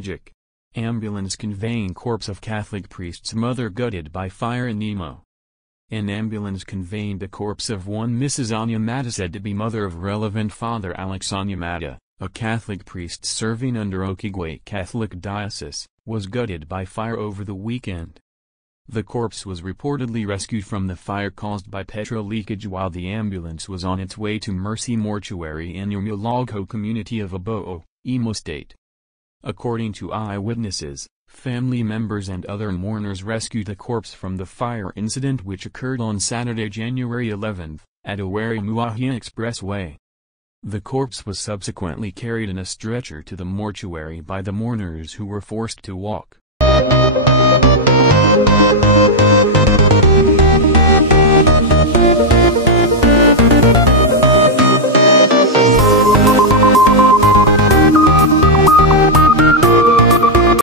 tragic. Ambulance conveying corpse of Catholic priest's mother gutted by fire in Imo. An ambulance conveying the corpse of one Mrs. Onyemata, said to be mother of relevant Father Alex Onyemata, a Catholic priest serving under Okigwe Catholic Diocese, was gutted by fire over the weekend. The corpse was reportedly rescued from the fire caused by petrol leakage while the ambulance was on its way to Mercy Mortuary in Umulogho community of Obowo, Imo State. According to eyewitnesses, family members and other mourners rescued the corpse from the fire incident which occurred on Saturday, January 11, at Owerri-Umuahia expressway. The corpse was subsequently carried in a stretcher to the mortuary by the mourners, who were forced to walk.